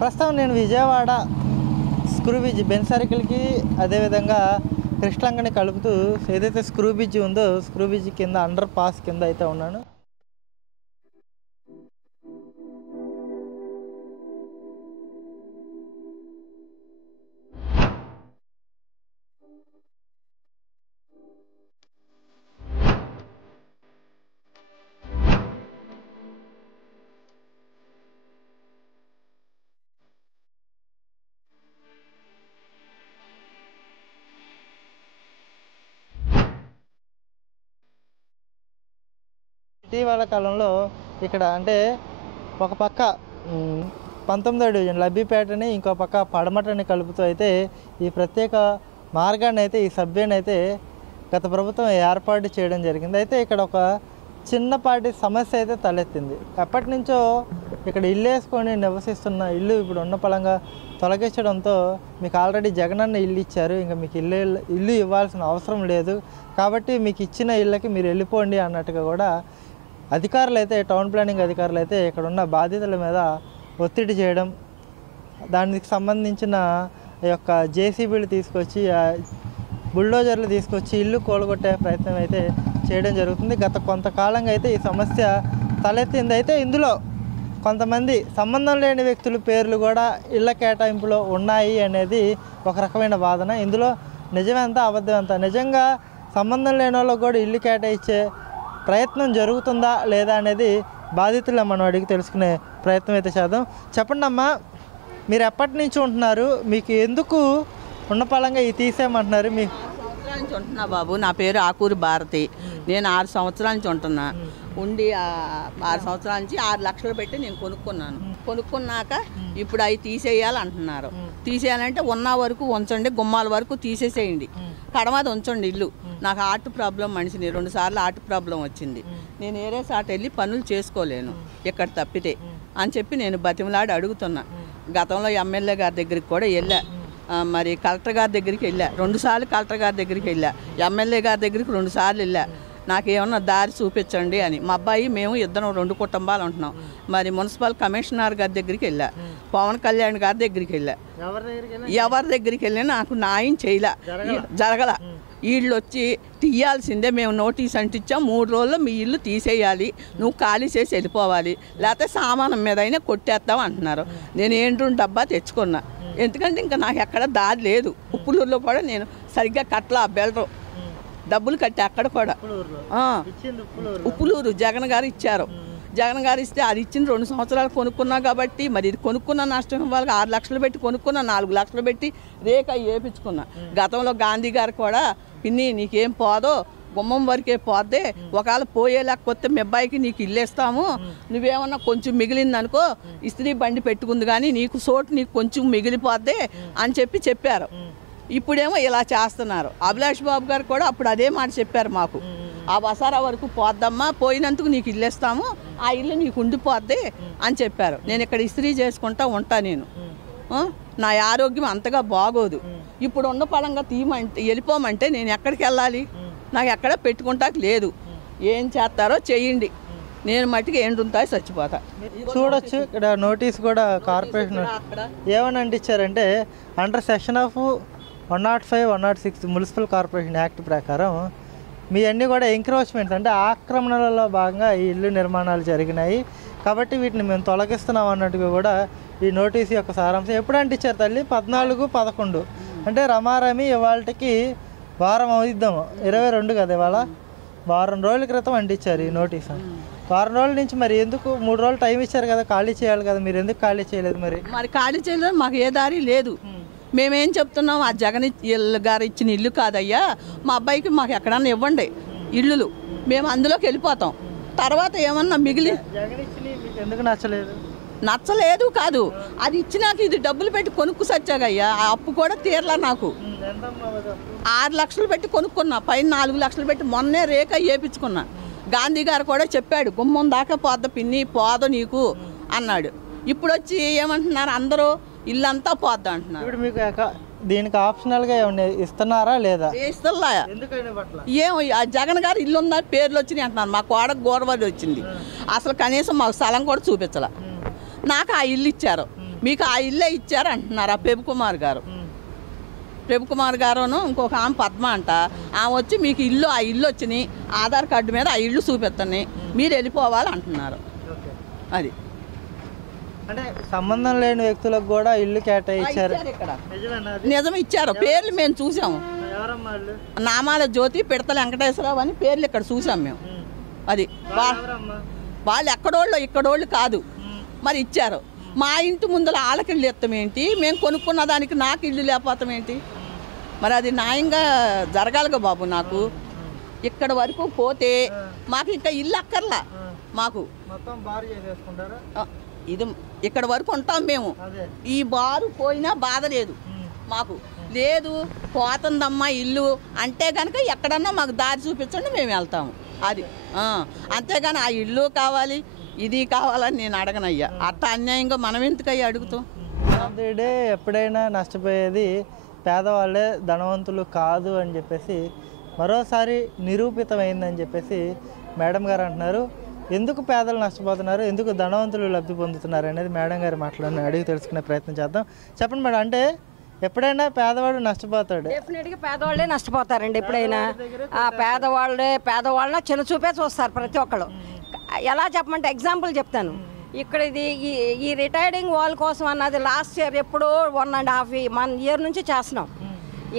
ప్రస్తుతం నేను Vijayawada screw bridge Benz సర్కిల్కి అదేవిధంగా కృష్ణలంకని కలుపుతూ ఏదైతే స్క్రూ బ్రిడ్జ్ ఉందో స్క్రూ బ్రిడ్జ్ కింద అండర్ పాస్ కింద అయితే ఉన్నాను. ఇటీవల కాలంలో ఇక్కడ అంటే ఒక పక్క 19వ డివిజన్ లబ్బిపేటని ఇంకో పక్క పడమటని కలుపుతూ అయితే ఈ ప్రత్యేక మార్గాన్ని అయితే ఈ సబ్వేని అయితే గత ప్రభుత్వం ఏర్పాటు చేయడం జరిగింది. అయితే ఇక్కడ ఒక చిన్నపాటి సమస్య అయితే తలెత్తింది. ఎప్పటి నుంచో ఇక్కడ ఇల్లు వేసుకొని నివసిస్తున్న ఇల్లు ఇప్పుడు ఉన్న పలంగా తొలగించడంతో మీకు ఆల్రెడీ జగనన్న ఇల్లు ఇచ్చారు, ఇంకా మీకు ఇల్లు ఇవ్వాల్సిన అవసరం లేదు, కాబట్టి మీకు ఇచ్చిన ఇళ్ళకి మీరు వెళ్ళిపోండి అన్నట్టుగా కూడా అధికారులు అయితే టౌన్ ప్లానింగ్ అధికారులు అయితే ఇక్కడ ఉన్న బాధితుల మీద ఒత్తిడి చేయడం, దానికి సంబంధించిన యొక్క జేసీబీలు తీసుకొచ్చి బుల్డోజర్లు తీసుకొచ్చి ఇల్లు కూలగొట్టే ప్రయత్నం అయితే చేయడం జరుగుతుంది. గత కొంతకాలంగా అయితే ఈ సమస్య తలెత్తింది. అయితే ఇందులో కొంతమంది సంబంధం లేని వ్యక్తుల పేర్లు కూడా ఇళ్ల కేటాయింపులో ఉన్నాయి అనేది ఒక రకమైన వాదన. ఇందులో నిజమెంత అబద్ధం ఎంత, నిజంగా సంబంధం లేని వాళ్ళకు కూడా ఇల్లు కేటాయించే ప్రయత్నం జరుగుతుందా లేదా అనేది బాధితులు మనం అడిగి తెలుసుకునే ప్రయత్నం అయితే చేద్దాం. చెప్పండి అమ్మా, మీరు ఎప్పటి నుంచి ఉంటున్నారు, మీకు ఎందుకు ఉన్న పలంగా ఇది తీసేయమంటున్నారు? మీ 6 సంవత్సరాల నుంచి ఉంటున్నా బాబు. నా పేరు ఆకూరి భారతి. నేను 6 సంవత్సరాల నుంచి ఉంటున్నా. ఉండి 6 సంవత్సరాల నుంచి 6 లక్షలు పెట్టి నేను కొనుక్కున్నాను. కొనుక్కున్నాక ఇప్పుడు అవి తీసేయాలంటున్నారు. తీసేయాలంటే ఉన్న వరకు ఉంచండి, గుమ్మాల వరకు తీసేసేయండి, కడమది ఉంచండి ఇల్లు. నాకు హార్ట్ ప్రాబ్లం మనిషిని 2 సార్లు హార్ట్ ప్రాబ్లం వచ్చింది. నేను ఏరే సాట్ వెళ్ళి పనులు చేసుకోలేను ఇక్కడ తప్పితే అని చెప్పి నేను బతిమలాడి అడుగుతున్నా. గతంలో ఎమ్మెల్యే గారి దగ్గరికి కూడా వెళ్ళా, మరి కలెక్టర్ గారి దగ్గరికి వెళ్ళా, 2 సార్లు కలెక్టర్ గారి దగ్గరికి వెళ్ళా, ఎమ్మెల్యే గారి దగ్గరికి 2 సార్లు వెళ్ళా. నాకేమన్నా దారి చూపించండి అని. మా అబ్బాయి మేము ఇద్దరం 2 కుటుంబాలు ఉంటున్నాం. మరి మున్సిపల్ కమిషనర్ గారి దగ్గరికి వెళ్ళా, పవన్ కళ్యాణ్ గారి దగ్గరికి వెళ్ళా, ఎవరి దగ్గరికి వెళ్ళినా నాకు న్యాయం చేయలే, జరగల. వీళ్ళు వచ్చి తీయాల్సిందే, మేము నోటీస్ అంటించాం, 3 రోజుల్లో మీ ఇల్లు తీసేయాలి, నువ్వు ఖాళీ చేసి వెళ్ళిపోవాలి, లేకపోతే సామానం మీద అయినా కొట్టేస్తాం అంటున్నారు. నేను 2 డబ్బా తెచ్చుకున్నా, ఎందుకంటే ఇంకా నాకు ఎక్కడ దారి లేదు. ఉప్పులూరులో కూడా నేను సరిగ్గా కట్టలా, బెల్టరు డబ్బులు కట్టి అక్కడ కూడా ఉప్పులూరు జగన్ గారు ఇచ్చారు. జగన్ గారు ఇస్తే అది ఇచ్చిన 2 సంవత్సరాలు కొనుక్కున్నా కాబట్టి మరి ఇది కొనుక్కున్న నష్టం వాళ్ళకి 6 లక్షలు పెట్టి కొనుక్కున్నా, 4 లక్షలు పెట్టి రేఖ వేయించుకున్నా. గతంలో గాంధీ గారు కూడా పిన్ని నీకేం పోదో, గుమ్మం వరకే పోద్దే, ఒకవేళ పోయేలేకపోతే మీ అబ్బాయికి నీకు ఇల్లేస్తాము, నువ్వేమన్నా కొంచెం మిగిలిందనుకో ఇస్త్రీ బండి పెట్టుకుంది కానీ నీకు సోటు నీకు కొంచెం మిగిలిపోద్దే అని చెప్పారు. ఇప్పుడేమో ఇలా చేస్తున్నారు. అభిలాష్ బాబు గారు కూడా అప్పుడు అదే మాట చెప్పారు మాకు, ఆ వసారా వరకు పోద్దమ్మా, పోయినందుకు నీకు ఇల్లేస్తాము, ఆ ఇల్లు నీకు ఉండిపోద్ది అని చెప్పారు. నేను ఇక్కడ ఇస్త్రీ చేసుకుంటా ఉంటా, నేను నా ఆరోగ్యం అంతగా బాగోదు. ఇప్పుడు ఉన్న పడంగా వెళ్ళిపోమంటే నేను ఎక్కడికి వెళ్ళాలి, నాకు ఎక్కడ పెట్టుకుంటాకు లేదు. ఏం చేస్తారో చెయ్యండి, నేను మట్టికి ఏంటుంటాయి చచ్చిపోతా. చూడొచ్చు ఇక్కడ నోటీస్ కూడా కార్పొరేషన్ ఏమని అంటించారంటే, under section of 105, 106 municipal corporation act ప్రకారం మీ అన్నీ కూడా ఎంక్రోచ్మెంట్స్ అంటే ఆక్రమణలలో భాగంగా ఈ ఇల్లు నిర్మాణాలు జరిగినాయి, కాబట్టి వీటిని మేము తొలగిస్తున్నాం అన్నట్టుగా కూడా ఈ నోటీస్ యొక్క సారాంశం. ఎప్పుడు అంటించారు తల్లి? 14/11 అంటే రమారమి ఇవాళకి వారం అవుద్దాము, 22 కదా ఇవాళ, వారం రోజుల క్రితం అంటించారు ఈ నోటీసు. వారం రోజుల నుంచి మరి ఎందుకు 3 రోజులు టైం ఇచ్చారు కదా, ఖాళీ చేయాలి కదా, మీరు ఎందుకు ఖాళీ చేయలేదు? మరి ఖాళీ చేయలేదు, మాకు ఏ దారి లేదు. మేమేం చెప్తున్నాం, ఆ జగన్ గారు ఇచ్చిన ఇల్లు కాదయ్యా, మా అబ్బాయికి మాకు ఎక్కడన్నా ఇవ్వండి ఇల్లులు, మేము అందులోకి వెళ్ళిపోతాం. తర్వాత ఏమన్నా మిగిలి ఎందుకు నచ్చలేదు? నచ్చలేదు కాదు, అది ఇచ్చినాక ఇది డబ్బులు పెట్టి కొనుక్కు సచ్చాగయ్యా, ఆ అప్పు కూడా తీరలా నాకు. 6 లక్షలు పెట్టి కొనుక్కున్నా, పైన 4 లక్షలు పెట్టి మొన్నే రేఖ వేయించుకున్నా. గాంధీ గారు కూడా చెప్పాడు, గుమ్మం దాకా పోద్ద పిన్ని, పోదు నీకు అన్నాడు. ఇప్పుడు వచ్చి ఏమంటున్నారు, అందరూ ఇల్లంతా పోద్దా అంటున్నారు. ఇప్పుడు మీకు దీనికి ఆప్షనల్గా ఏమన్నా ఇస్తున్నారా లేదా? ఇస్తలా. ఏం జగన్ గారు ఇల్లు ఉందా, పేర్లు వచ్చినాయి అంటున్నారు. మా కోడకు గోరవరి వచ్చింది, అసలు కనీసం మాకు స్థలం కూడా చూపించాల. నాకు ఆ ఇల్లు ఇచ్చారు, మీకు ఆ ఇల్లే ఇచ్చారు అంటున్నారు ఆ ప్రభుకుమార్ గారు. ప్రభుకుమార్ గారును ఇంకొక ఆమె పద్మ అంట, ఆమె వచ్చి మీకు ఇల్లు ఆ ఇల్లు వచ్చినాయి, ఆధార్ కార్డు మీద ఆ ఇల్లు చూపిస్తున్నాయి, మీరు వెళ్ళిపోవాలి అంటున్నారు. అది అంటే సంబంధం లేని వ్యక్తులకు కూడా ఇల్లు కేటాయించారు. ఇక్కడ నిజం ఇచ్చారు. పేర్లు మేము చూసాము. నామాల జ్యోతి, పిడతల వెంకటేశ్వరరావు అని పేర్లు ఇక్కడ చూసాం మేము. అది వాళ్ళు ఎక్కడోళ్ళు ఇక్కడోళ్ళు కాదు, మరి ఇచ్చారు. మా ఇంటి ముందర వాళ్ళకి ఇల్లు ఎత్తం ఏంటి, మేము కొనుక్కున్న దానికి నాకు ఇల్లు లేకపోతాం ఏంటి? మరి అది న్యాయంగా జరగాలిగా బాబు. నాకు ఇక్కడ వరకు పోతే మాకు ఇంకా ఇల్లు అక్కర్లా. మాకు ఇది ఇక్కడ వరకు ఉంటాం మేము. ఈ బారు పోయినా బాధ లేదు మాకు. లేదు పోతుందమ్మా ఇల్లు అంటే కనుక ఎక్కడన్నా మాకు దారి చూపించండి, మేము వెళ్తాము. అది అంతేగాని ఆ ఇల్లు కావాలి ఇది కావాలని నేను అడగనయ్యా. అట్ట అన్యాయంగా మనం ఎందుకయ్యా అడుగుతాం? డే ఎప్పుడైనా నష్టపోయేది పేదవాళ్ళే, ధనవంతులు కాదు అని చెప్పేసి మరోసారి నిరూపితమైందని చెప్పేసి మేడం గారు అంటున్నారు. ఎందుకు పేదలు నష్టపోతున్నారు, ఎందుకు ధనవంతులు లబ్ధి పొందుతున్నారు అనేది మేడం గారు మాట్లాడిన అడిగి తెలుసుకునే ప్రయత్నం చేద్దాం. చెప్పండి మేడం, అంటే ఎప్పుడైనా పేదవాడు నష్టపోతాడు? డెఫినెట్గా పేదవాళ్ళే నష్టపోతారండి. ఎప్పుడైనా పేదవాళ్ళని చిన్న చూపే చూస్తారు ప్రతి ఒక్కళ్ళు. ఎలా చెప్పమంటే ఎగ్జాంపుల్ చెప్తాను. ఇక్కడ ఇది ఈ రిటైరింగ్ వాల్ కోసం అన్నది లాస్ట్ ఇయర్ ఎప్పుడో 1.5 ఇయర్ నుంచి చేస్తున్నాం.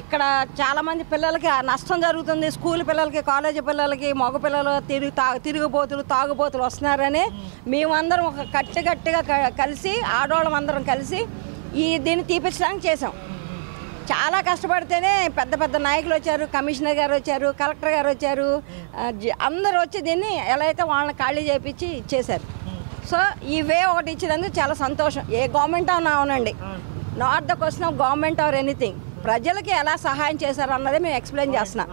ఇక్కడ చాలామంది పిల్లలకి నష్టం జరుగుతుంది. స్కూల్ పిల్లలకి, కాలేజీ పిల్లలకి, మగ పిల్లలు తిరుగుబోతులు తాగుబోతులు వస్తున్నారని మేమందరం ఒక గట్టిగా కలిసి, ఆడవాళ్ళం అందరం కలిసి దీన్ని తీపించడానికి చేసాం. చాలా కష్టపడితేనే పెద్ద పెద్ద నాయకులు వచ్చారు, కమిషనర్ గారు వచ్చారు, కలెక్టర్ గారు వచ్చారు, అందరూ వచ్చి దీన్ని ఎలా అయితే వాళ్ళని ఖాళీ చేయించి ఇచ్చేశారు. సో ఈ వే ఒకటి ఇచ్చినందుకు చాలా సంతోషం. ఏ గవర్నమెంట్ అవునండి, not the question of government or anything. ప్రజలకి ఎలా సహాయం చేశారు అన్నదే మేము ఎక్స్ప్లెయిన్ చేస్తున్నాం.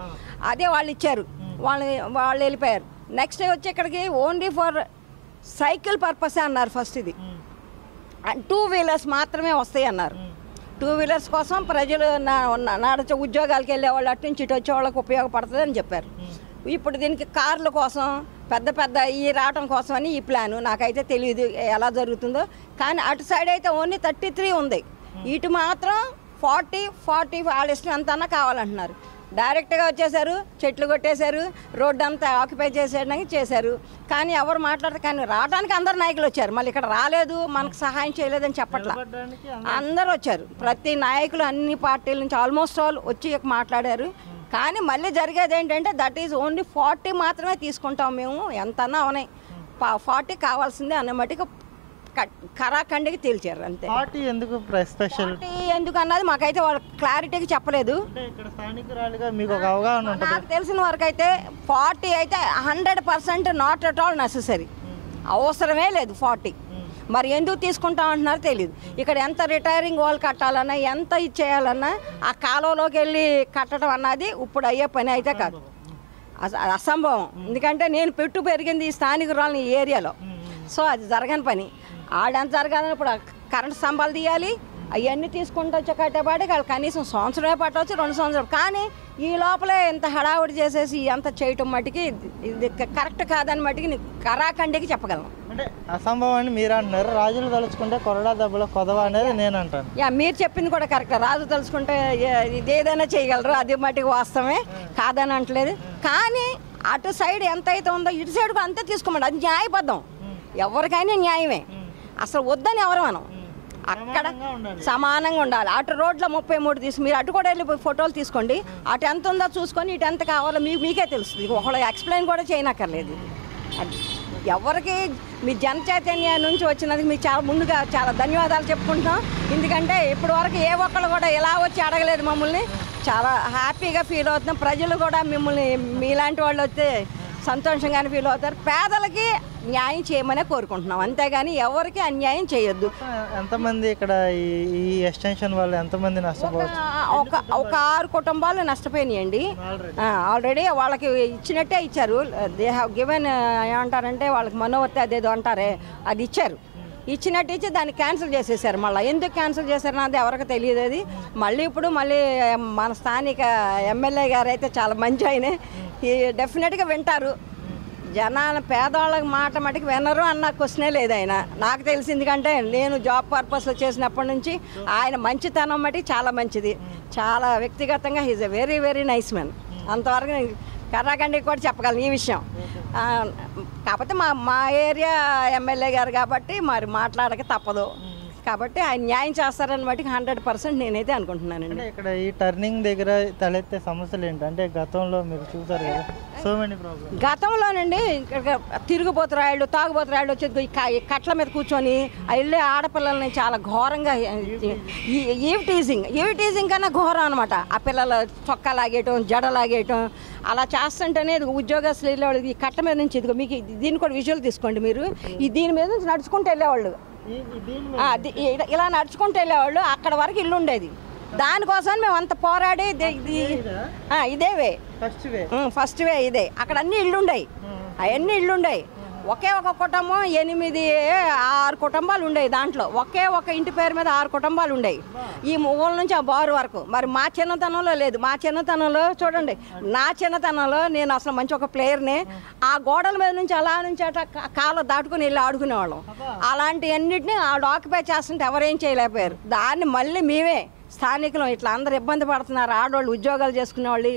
అదే వాళ్ళు ఇచ్చారు, వాళ్ళు వెళ్ళిపోయారు. నెక్స్ట్ డే వచ్చి ఇక్కడికి ఓన్లీ ఫర్ సైకిల్ పర్పసే అన్నారు. ఫస్ట్ ఇది 2 వీలర్స్ మాత్రమే వస్తాయి అన్నారు. 2 వీలర్స్ కోసం ప్రజలు నడచ ఉద్యోగాలకు వెళ్ళే వాళ్ళు అటు నుంచి ఇటు వచ్చే వాళ్ళకి ఉపయోగపడుతుంది అని చెప్పారు. ఇప్పుడు దీనికి కార్ల కోసం పెద్ద రావటం కోసం అని ఈ ప్లాను. నాకైతే తెలియదు ఎలా జరుగుతుందో, కానీ అటు సైడ్ అయితే ఓన్లీ 33 ఉంది. ఇటు మాత్రం 40 వాళ్ళ ఇష్టం ఎంతన్నా కావాలంటున్నారు. డైరెక్ట్గా వచ్చేసారు, చెట్లు కొట్టేశారు, రోడ్డు అంతా ఆక్యుపై చేసేయడానికి చేశారు. కానీ ఎవరు మాట్లాడరు. కానీ రావడానికి అందరు నాయకులు వచ్చారు. మళ్ళీ ఇక్కడ రాలేదు, మనకు సహాయం చేయలేదని చెప్పట్లా, అందరూ వచ్చారు. ప్రతి నాయకులు అన్ని పార్టీల నుంచి ఆల్మోస్ట్ ఆల్ వచ్చి మాట్లాడారు. కానీ మళ్ళీ జరిగేది ఏంటంటే దట్ ఈజ్ ఓన్లీ 40 మాత్రమే తీసుకుంటాం మేము, ఎంతన్నా ఉన్నాయి. 40 కావాల్సిందే అన్న మటుకు ఖరాఖండికి తేల్చారు. అంతే. 40 ఎందుకు స్పెషల్, 40 ఎందుకు అన్నది మాకైతే వాళ్ళు క్లారిటీగా చెప్పలేదు. నాకు తెలిసిన వరకు అయితే 40 అయితే 100% నాట్ అట్ ఆల్ నెససరీ, అవసరమే లేదు 40. మరి ఎందుకు తీసుకుంటాం అంటున్నారో తెలియదు. ఇక్కడ ఎంత రిటైరింగ్ వాల్ కట్టాలన్నా, ఎంత ఇచ్చేయాలన్నా ఆ కాలువలోకి వెళ్ళి కట్టడం అన్నది ఇప్పుడు అయ్యే పని అయితే కాదు, అసంభవం. ఎందుకంటే నేను పెరిగింది ఈ స్థానికురాలని ఈ ఏరియాలో. సో అది జరగని పని. ఆడంత జరగాలని ఇప్పుడు కరెంట్ స్తంభాలు తీయాలి, అవన్నీ తీసుకుంటూ వచ్చే కట్టేపాటికి వాళ్ళు కనీసం సంవత్సరమే పట్టవచ్చు, 2 సంవత్సరాలు. కానీ ఈ లోపలే ఇంత హడావుడి చేసేసి అంత చేయటం మటుకి ఇది కరెక్ట్ కాదని మటుకి నీకు కరాఖండికి చెప్పగలను. అంటే అసంభవం అని మీరు అంటున్నారు. రాజులు తలుచుకుంటే కొరడా దెబ్బలో కొదవ అనేది నేను అంటాను. మీరు చెప్పింది కూడా కరెక్ట్. రాజు తలుచుకుంటే ఇది ఏదైనా చేయగలరు, అది మటుకు వాస్తవమే, కాదని అంటలేదు. కానీ అటు సైడ్ ఎంత అయితే ఉందో ఇటు సైడ్ కూడా అంతే తీసుకోమండి. అది న్యాయబద్ధం, ఎవరికైనా న్యాయమే. అసలు వద్దని ఎవరు మనం, అక్కడ సమానంగా ఉండాలి. అటు రోడ్లో 33 తీసి మీరు అటు కూడా వెళ్ళి ఫోటోలు తీసుకోండి. అటు ఎంత ఉందో చూసుకొని ఇటు ఎంత కావాలో మీకే తెలుస్తుంది. ఒకళ్ళు ఎక్స్ప్లెయిన్ కూడా చేయనక్కర్లేదు. అది ఎవరికి మీ జన చైతన్యం నుంచి వచ్చినందుకు మీకు ముందుగా చాలా ధన్యవాదాలు చెప్పుకుంటున్నాం. ఎందుకంటే ఇప్పటి వరకు ఏ ఒక్కళ్ళు కూడా ఎలా వచ్చి అడగలేదు మమ్మల్ని. చాలా హ్యాపీగా ఫీల్ అవుతున్నాం. ప్రజలు కూడా మిమ్మల్ని మీలాంటి వాళ్ళు వస్తే సంతోషంగానే ఫీల్ అవుతారు. పేదలకి న్యాయం చేయమనే కోరుకుంటున్నాం, అంతేగాని ఎవరికి అన్యాయం చేయొద్దు. ఎంతమంది ఇక్కడ ఈ ఎక్స్టెన్షన్ వాళ్ళు ఎంతమంది నష్టపోవచ్చు? ఒక 6 కుటుంబాలు నష్టపోయినాయండి ఆల్రెడీ. వాళ్ళకి ఇచ్చినట్టే ఇచ్చారు. దే హ్యావ్ గివెన్, ఏమంటారంటే వాళ్ళకి మనోవర్తి అదేదో అంటారే, అది ఇచ్చారు. ఇచ్చినట్టు ఇచ్చి దాన్ని క్యాన్సిల్ చేసేసారు. మళ్ళీ ఎందుకు క్యాన్సిల్ చేశారు అన్నది ఎవరికి తెలియదు. అది ఇప్పుడు మళ్ళీ మన స్థానిక ఎమ్మెల్యే గారు అయితే చాలా మంచి ఆయన, డెఫినెట్గా వింటారు. జనాల పేదవాళ్ళకి మాట మటుకు వినరు అన్న క్వశ్చనే లేదు ఆయన. నాకు తెలిసింది కంటే నేను జాబ్ పర్పస్లో చేసినప్పటి నుంచి ఆయన మంచితనం మటుకు చాలా మంచిది. చాలా వ్యక్తిగతంగా he's a very very nice man. అంతవరకు నేను కర్రాకండికి కూడా చెప్పగలను ఈ విషయం. కాకపోతే మా ఏరియా ఎమ్మెల్యే గారు కాబట్టి మరి మాట్లాడక తప్పదు. కాబట్టి ఆయన న్యాయం చేస్తారని బట్టి 100% నేనైతే అనుకుంటున్నానండి. ఇక్కడ ఈ టర్నింగ్ దగ్గర తలెత్తే సమస్యలు ఏంటంటే గతంలో మీరు చూసారు కదా, సో మెనీ ప్రాబ్లమ్స్. గతంలోనండి ఇక్కడ తిరుగుబోతురాళ్ళు తాగుబోతురాళ్ళు వచ్చి ఈ కట్ల మీద కూర్చొని వెళ్ళే ఆడపిల్లల్ని చాలా ఘోరంగా ఈవ్ టీజింగ్ కన్నా ఘోరం అనమాట. ఆ పిల్లలు చొక్కా లాగేయటం, జడ లాగేయటం అలా చేస్తుంటేనే ఉద్యోగస్తులు వెళ్ళేవాళ్ళు ఈ కట్ల మీద నుంచి ఇదిగో మీకు దీన్ని కూడా విజువల్ తీసుకోండి మీరు. దీని మీద నుంచి నడుచుకుంటూ వెళ్ళేవాళ్ళు, ఇలా నడుచుకుంటూ వెళ్ళేవాళ్ళు. అక్కడ వరకు ఇల్లు ఉండేది. దానికోసం మేము అంత పోరాడి ఇదే వే ఫస్ట్ వే ఇదే. అక్కడ అన్ని ఇల్లు ఉండేవి, అవన్నీ ఇల్లు ఉండేవి. ఒకే ఒక కుటుంబం 6 కుటుంబాలు ఉండేవి. దాంట్లో ఒకే ఒక ఇంటి పేరు మీద 6 కుటుంబాలు ఉండేవి. ఈ మూల నుంచి ఆ బారు వరకు. మరి మా చిన్నతనంలో లేదు. మా చిన్నతనంలో చూడండి, నా చిన్నతనంలో నేను అసలు మంచి ఒక ప్లేయర్ని. ఆ గోడల మీద నుంచి అలా నుంచి అట్లా కాలు దాటుకుని వెళ్ళి ఆడుకునేవాళ్ళం. అలాంటి అన్నింటినీ ఆక్యుపై చేస్తుంటే ఎవరేం చేయలేకపోయారు. దాన్ని మళ్ళీ మేమే స్థానికులు ఇట్లా అందరు ఇబ్బంది పడుతున్నారు. ఆడవాళ్ళు ఉద్యోగాలు చేసుకునే వాళ్ళు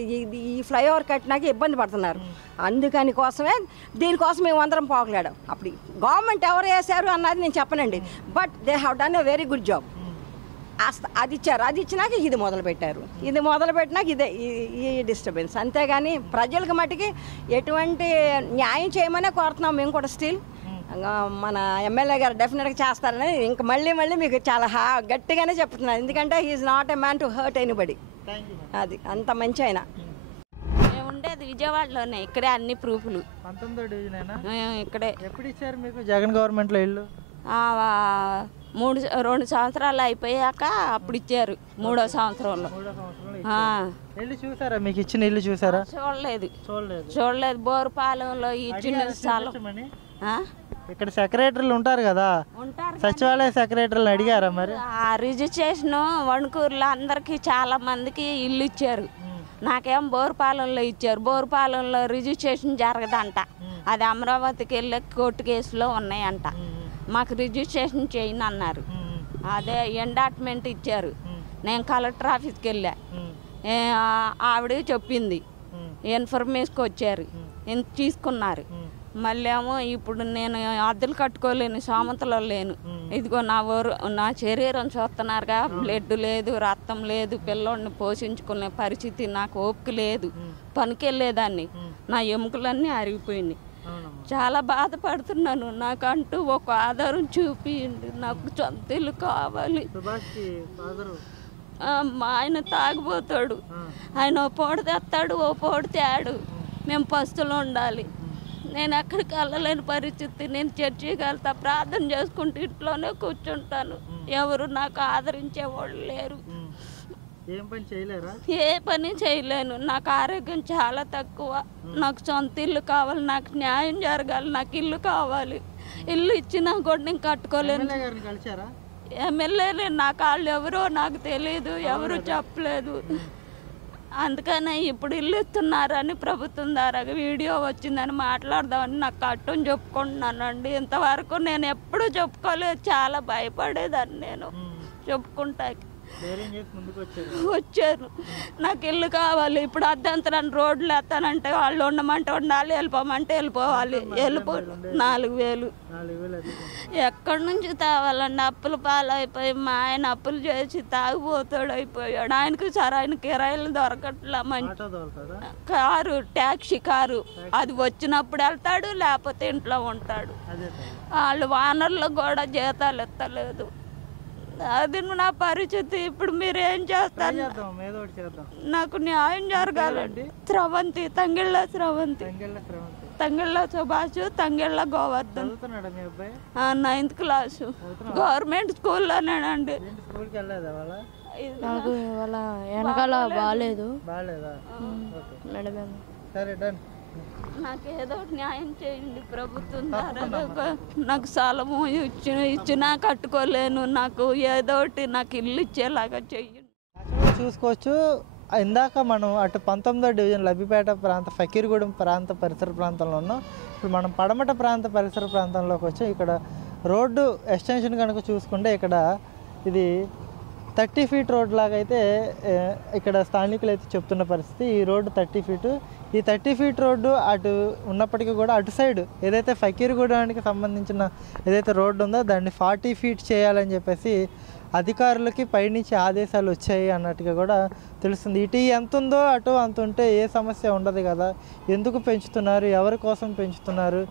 ఈ ఫ్లైఓవర్ కట్టినాక ఇబ్బంది పడుతున్నారు. అందుకని కోసమే దీనికోసం మేము అందరం పోగలాడాం. అప్పుడు గవర్నమెంట్ ఎవరు వేశారు అన్నది నేను చెప్పనండి, but they have done a very good job. అది ఇచ్చారు. అది ఇచ్చినాక ఇది మొదలుపెట్టారు. ఇది మొదలుపెట్టినాక ఇదే ఈ డిస్టర్బెన్స్. అంతేగాని ప్రజలకు మటుకి ఎటువంటి న్యాయం చేయమనే కోరుతున్నాం మేము కూడా. స్టిల్ మన ఎమ్మెల్యే గారు డెఫినెట్గా చేస్తారని ఇంకా మళ్ళీ మీకు చాలా గట్టిగానే చెప్తున్నాను. ఎందుకంటే he's not a man to hurt anybody. అది అంత మంచి ఆయన. మేము ఉండేది విజయవాడలోనే. ఇక్కడే అన్ని ప్రూఫ్లు. 19వ డివిజన్ ఇక్కడే. ఎప్పుడు ఇచ్చారు మీకు జగన్ గవర్నమెంట్లో ఇల్లు? 2 సంవత్సరాలు అయిపోయాక అప్పుడు ఇచ్చారు. 3వ సంవత్సరంలో. ఇల్లు చూసారా? మీకు ఇచ్చిన ఇల్లు చూసారా? చూడలేదు. బోరుపాలెంలో ఇచ్చిన స్థలం. ఇక్కడ సెక్రటరీలు ఉంటారు కదా, సచివాలయ సెక్రటరీలు అడిగారా మరి? రిజిస్ట్రేషన్ వణుకూరులో అందరికి చాలా మందికి ఇల్లు ఇచ్చారు. నాకేం బోరుపాలెంలో ఇచ్చారు. బోరుపాలెంలో రిజిస్ట్రేషన్ జరగదంట. అది అమరావతికి వెళ్ళే కోర్టు కేసులో ఉన్నాయంట. మాకు రిజిస్ట్రేషన్ చేయను అన్నారు. అదే ఎండాట్మెంట్ ఇచ్చారు. నేను కలెక్టర్ ఆఫీస్కి వెళ్ళా. ఆవిడ చెప్పింది, ఇన్ఫర్మేషన్కి వచ్చారు, తీసుకున్నారు. మళ్ళీ ఏమో ఇప్పుడు నేను అద్దెలు కట్టుకోలేను, సామంతలో లేను. ఇదిగో నా శరీరం చూస్తున్నారుగా, బ్లడ్ లేదు, రక్తం లేదు, పిల్లోడిని పోషించుకునే పరిస్థితి నాకు ఓపిక లేదు. పనికి వెళ్ళేదాన్ని, నా ఎముకలన్నీ అరిగిపోయినాయి. చాలా బాధపడుతున్నాను. నాకంటూ ఒక ఆధారం చూపియండి. నాకు సొంత ఇల్లు కావాలి. ఆయన తాగిపోతాడు. ఆయన ఓ పూట తెస్తాడు, ఓ పూట తేడు. మేము పస్తులు ఉండాలి. నేను ఎక్కడికి వెళ్ళలేని పరిస్థితి. నేను చర్చికి వెళ్తా, ప్రార్థన చేసుకుంటూ ఇంట్లోనే కూర్చుంటాను. ఎవరు నాకు ఆదరించేవాళ్ళు లేరు. ఏ పని చేయలేను. నాకు ఆరోగ్యం చాలా తక్కువ. నాకు సొంత ఇల్లు కావాలి. నాకు న్యాయం జరగాలి. నాకు ఇల్లు కావాలి. ఇల్లు ఇచ్చినా కూడా నేను కట్టుకోలేను. ఎమ్మెల్యేలే నాకు వాళ్ళు ఎవరో నాకు తెలియదు, ఎవరు చెప్పలేదు. అందుకనే ఇప్పుడు ఇల్లు ఇస్తున్నారని ప్రభుత్వం ద్వారా వీడియో వచ్చిందని మాట్లాడదామని నాకు కట్టం చెప్పుకుంటున్నానండి. ఇంతవరకు నేను ఎప్పుడు చెప్పుకోలేదు. చాలా భయపడేదాన్ని నేను చెప్పుకుంటాకి. వచ్చారు. నాకు ఇల్లు కావాలి. ఇప్పుడు అర్ధంతరాన్ని రోడ్లు వేస్తానంటే వాళ్ళు ఉండమంటే ఉండాలి, వెళ్ళిపోమంటే వెళ్ళిపోవాలి. 4,000 ఎక్కడి నుంచి తేవాలండి? అప్పుల పాలైపోయి మా ఆయన అప్పులు చేసి తాగిపోతాడు అయిపోయాడు. ఆయనకు సరైన కిరాయిలు దొరకట్లా. మంచి కారు, ట్యాక్సీ కారు, అది వచ్చినప్పుడు వెళ్తాడు, లేకపోతే ఇంట్లో ఉంటాడు. వాళ్ళు వానర్లకు కూడా జీతాలు ఎత్తలేదు. అది నా పరిస్థితి. ఇప్పుడు మీరు ఏం చేస్తారు? నాకు న్యాయం జరగాలండి. Sravanthi, Thangilla Sravanthi, Thangilla Subhash, Thangilla Govardhan. 9th class government స్కూల్లోనేనండి. నాకు వాళ్ళ వెనకాల బాగాలేదు. నాకు ఏదో న్యాయం చేయండి ప్రభుత్వం ద్వారా. నాకు స్థలము ఇచ్చినా కట్టుకోలేను. నాకు ఏదోటి నాకు ఇల్లు ఇచ్చేలాగా చెయ్యండి. చూసుకోవచ్చు. ఇందాక మనం అటు 19వ డివిజన్ లబ్బిపేట ప్రాంత, ఫకీర్గూడెం ప్రాంత పరిసర ప్రాంతంలో ఉన్నాం. ఇప్పుడు మనం పడమట ప్రాంత పరిసర ప్రాంతంలోకి వచ్చి ఇక్కడ రోడ్డు ఎక్స్టెన్షన్ కనుక చూసుకుంటే ఇక్కడ ఇది 30 ఫీట్ రోడ్ లాగా అయితే ఇక్కడ స్థానికులు అయితే చెప్తున్న పరిస్థితి. ఈ రోడ్డు 30 ఫీటు. ఈ 30 ఫీట్ రోడ్డు అటు ఉన్నప్పటికీ కూడా అటు సైడ్ ఏదైతే ఫకీర్గూడానికి సంబంధించిన ఏదైతే రోడ్డు ఉందో దాన్ని 40 ఫీట్ చేయాలని చెప్పేసి అధికారులకి పైనుంచి ఆదేశాలు వచ్చాయి అన్నట్టుగా కూడా తెలుస్తుంది. ఇటు ఎంత ఉందో అటు అంత ఉంటే ఏ సమస్య ఉండదు కదా, ఎందుకు పెంచుతున్నారు, ఎవరి కోసం పెంచుతున్నారు,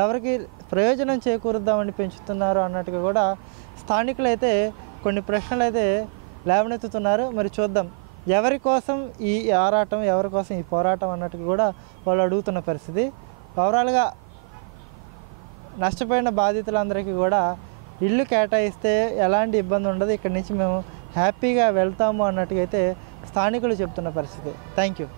ఎవరికి ప్రయోజనం చేకూరుద్దామని పెంచుతున్నారు అన్నట్టుగా కూడా స్థానికులు అయితే కొన్ని ప్రశ్నలు అయితే లేవనెత్తుతున్నారు. మరి చూద్దాం ఎవరి కోసం ఈ ఆరాటం, ఎవరి కోసం ఈ పోరాటం అన్నట్టుగా కూడా వాళ్ళు అడుగుతున్న పరిస్థితి. ఓవరాల్గా నష్టపోయిన బాధితులందరికీ కూడా ఇల్లు కేటాయిస్తే ఎలాంటి ఇబ్బంది ఉండదు, ఇక్కడి నుంచి మేము హ్యాపీగా వెళ్తాము అన్నట్టుగా అయితే స్థానికులు చెప్తున్న పరిస్థితి. Thank you.